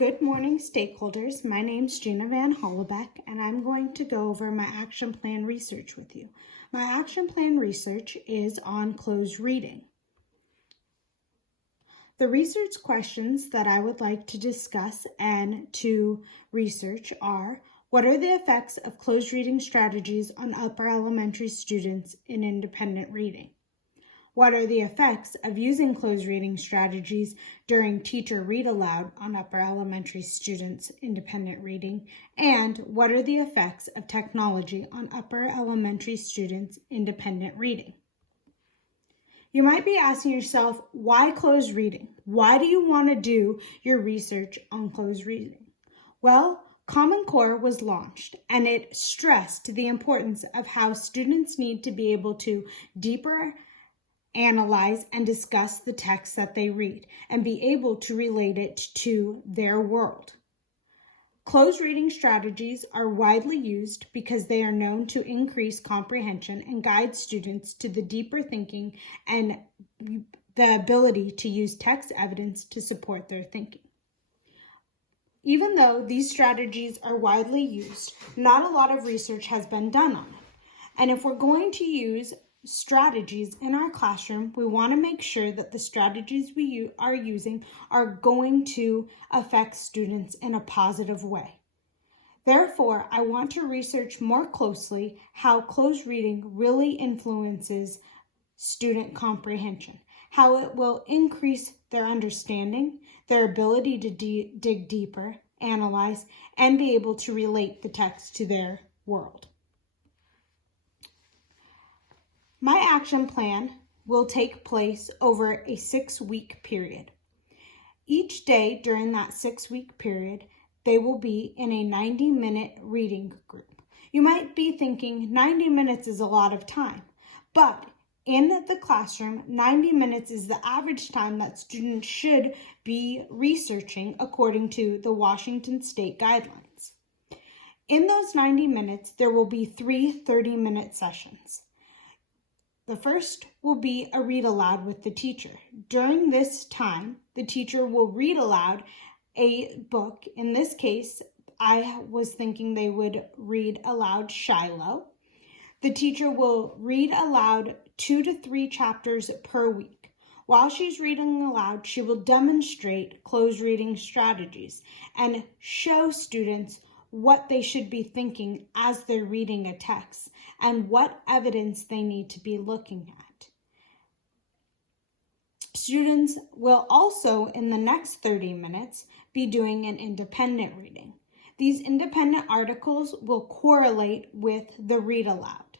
Good morning, stakeholders. My name's Gina Van Hollebeck, and I'm going to go over my action plan research with you. My action plan research is on closed reading. The research questions that I would like to discuss and to research are: what are the effects of closed reading strategies on upper elementary students in independent reading? What are the effects of using closed reading strategies during teacher read aloud on upper elementary students' independent reading? And what are the effects of technology on upper elementary students' independent reading? You might be asking yourself, why closed reading? Why do you want to do your research on closed reading? Well, Common Core was launched, and it stressed the importance of how students need to be able to deeper analyze and discuss the text that they read and be able to relate it to their world. Closed reading strategies are widely used because they are known to increase comprehension and guide students to the deeper thinking and the ability to use text evidence to support their thinking. Even though these strategies are widely used, not a lot of research has been done on it. And if we're going to use strategies in our classroom, we want to make sure that the strategies we are using are going to affect students in a positive way. Therefore, I want to research more closely how closed reading really influences student comprehension, how it will increase their understanding, their ability to dig deeper, analyze, and be able to relate the text to their world. My action plan will take place over a 6-week period. Each day during that 6-week period, they will be in a 90-minute reading group. You might be thinking 90 minutes is a lot of time, but in the classroom, 90 minutes is the average time that students should be researching according to the Washington State guidelines. In those 90 minutes, there will be 3 30-minute sessions. The first will be a read aloud with the teacher. During this time, the teacher will read aloud a book. In this case, I was thinking they would read aloud Shiloh. The teacher will read aloud 2 to 3 chapters per week. While she's reading aloud, she will demonstrate closed reading strategies and show students what they should be thinking as they're reading a text and what evidence they need to be looking at. Students will also, in the next 30 minutes, be doing an independent reading. These independent articles will correlate with the read aloud.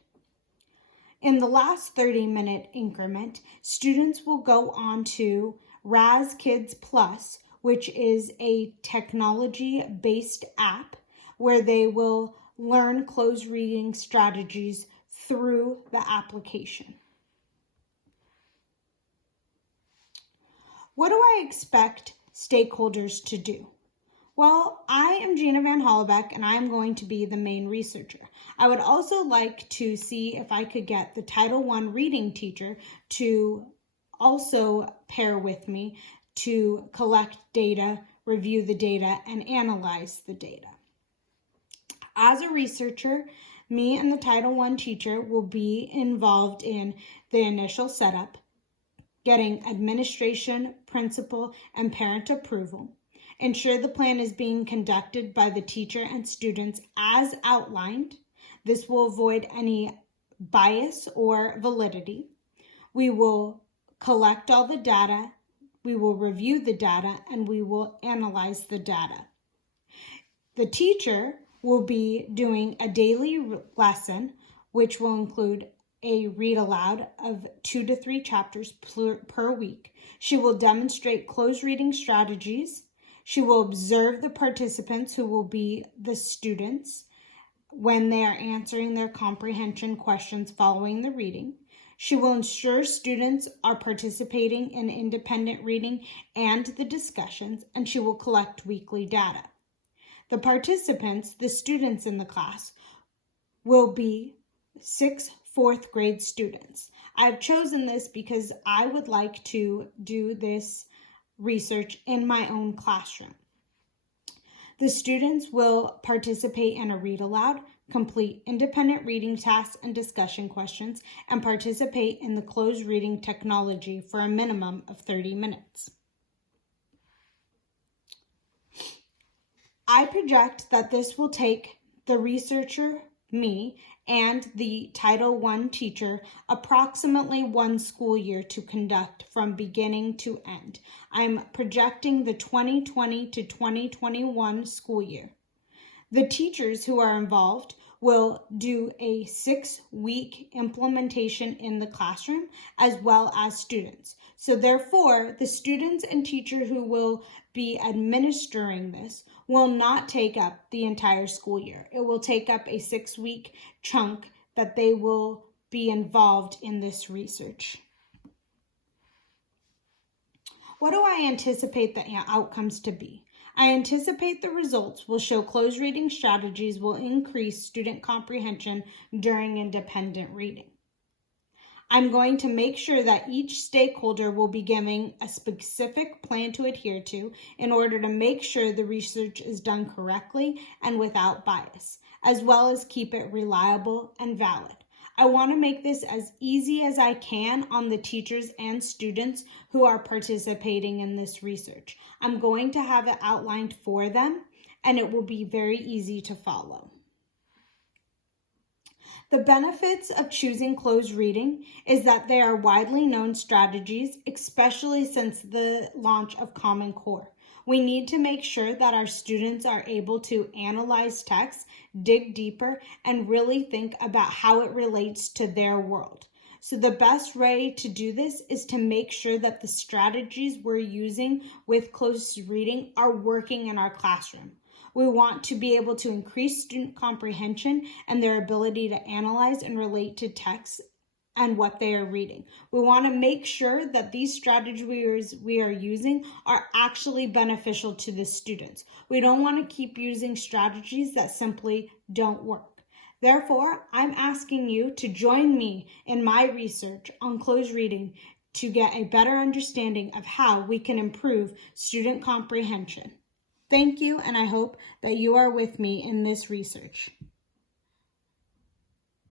In the last 30-minute increment, students will go on to Raz Kids Plus, which is a technology-based app where they will learn closed reading strategies through the application. What do I expect stakeholders to do? Well, I am Gina Van Hollebeck, and I am going to be the main researcher. I would also like to see if I could get the Title I reading teacher to also pair with me to collect data, review the data, and analyze the data. As a researcher, me and the Title I teacher will be involved in the initial setup, getting administration, principal, and parent approval, ensure the plan is being conducted by the teacher and students as outlined. This will avoid any bias or validity. We will collect all the data, we will review the data, and we will analyze the data. The teacher will be doing a daily lesson, which will include a read aloud of 2 to 3 chapters per week. She will demonstrate closed reading strategies. She will observe the participants, who will be the students, when they are answering their comprehension questions following the reading. She will ensure students are participating in independent reading and the discussions, and she will collect weekly data. The participants, the students in the class, will be 6th, 4th grade students. I've chosen this because I would like to do this research in my own classroom. The students will participate in a read aloud, complete independent reading tasks and discussion questions, and participate in the closed reading technology for a minimum of 30 minutes. I project that this will take the researcher, me, and the Title I teacher approximately 1 school year to conduct from beginning to end. I'm projecting the 2020 to 2021 school year. The teachers who are involved will do a 6-week implementation in the classroom as well as students. So therefore, the students and teacher who will be administering this will not take up the entire school year. It will take up a 6-week chunk that they will be involved in this research. What do I anticipate the outcomes to be? I anticipate the results will show closed reading strategies will increase student comprehension during independent reading. I'm going to make sure that each stakeholder will be giving a specific plan to adhere to in order to make sure the research is done correctly and without bias, as well as keep it reliable and valid. I want to make this as easy as I can on the teachers and students who are participating in this research. I'm going to have it outlined for them, and it will be very easy to follow. The benefits of choosing closed reading is that they are widely known strategies, especially since the launch of Common Core. We need to make sure that our students are able to analyze text, dig deeper, and really think about how it relates to their world. So the best way to do this is to make sure that the strategies we're using with closed reading are working in our classroom. We want to be able to increase student comprehension and their ability to analyze and relate to text and what they are reading. We want to make sure that these strategies we are using are actually beneficial to the students. We don't want to keep using strategies that simply don't work. Therefore, I'm asking you to join me in my research on closed reading to get a better understanding of how we can improve student comprehension. Thank you, and I hope that you are with me in this research.